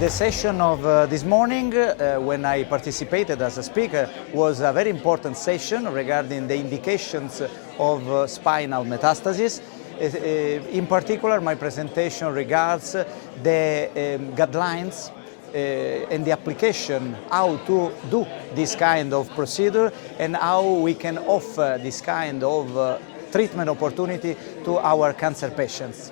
The session of this morning, when I participated as a speaker, was a very important session regarding the indications of spinal metastasis. In particular, my presentation regards the guidelines and the application, how to do this kind of procedure and how we can offer this kind of treatment opportunity to our cancer patients.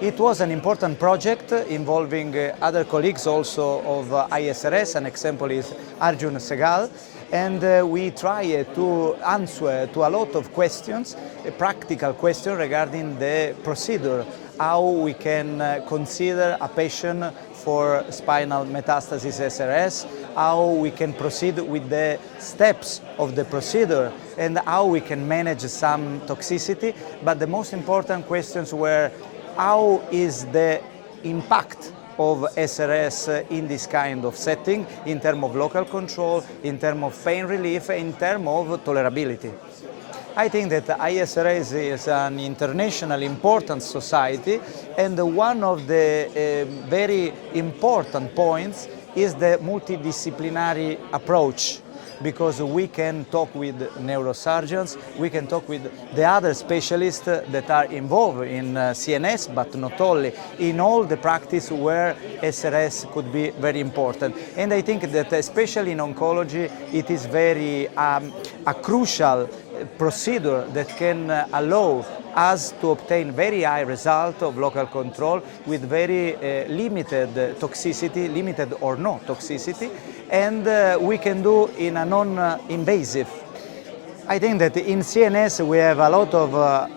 It was an important project involving other colleagues also of ISRS. An example is Arjun Segal, and we tried to answer to a lot of questions, practical questions regarding the procedure, how we can consider a patient for spinal metastasis SRS, how we can proceed with the steps of the procedure, and how we can manage some toxicity. But the most important questions were, how is the impact of SRS in this kind of setting, in terms of local control, in terms of pain relief, in terms of tolerability? I think that ISRS is an international important society, and one of the very important points is the multidisciplinary approach, because we can talk with neurosurgeons, we can talk with the other specialists that are involved in CNS, but not only, in all the practice where SRS could be very important. And I think that especially in oncology, it is very a crucial procedure that can allow us to obtain very high result of local control with very limited toxicity, limited or no toxicity, and we can do in a non-invasive. I think that in CNS we have a lot of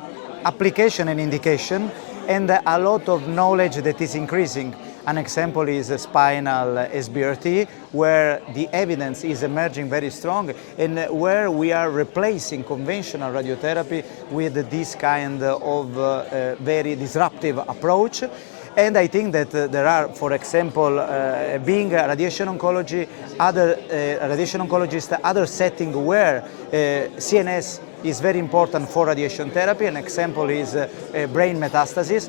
application and indication and a lot of knowledge that is increasing. An example is spinal SBRT, where the evidence is emerging very strong and where we are replacing conventional radiotherapy with this kind of very disruptive approach. And I think that there are, for example, being a radiation oncology, other radiation oncologists, other setting where CNS is very important for radiation therapy. An example is brain metastasis.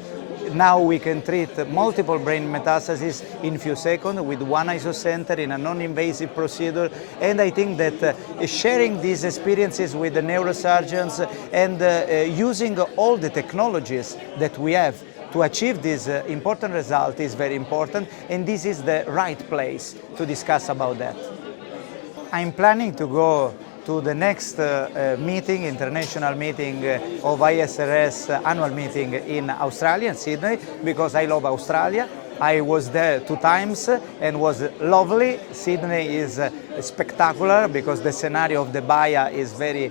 Now we can treat multiple brain metastases in few seconds with one isocenter in a non-invasive procedure. And I think that sharing these experiences with the neurosurgeons and using all the technologies that we have to achieve this important result is very important, and this is the right place to discuss about that. I'm planning to go to the next meeting, international meeting of ISRS annual meeting in Australia, in Sydney, because I love Australia. I was there 2 times and was lovely. Sydney is spectacular because the scenario of the Baja is very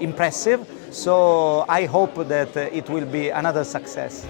impressive. So I hope that it will be another success.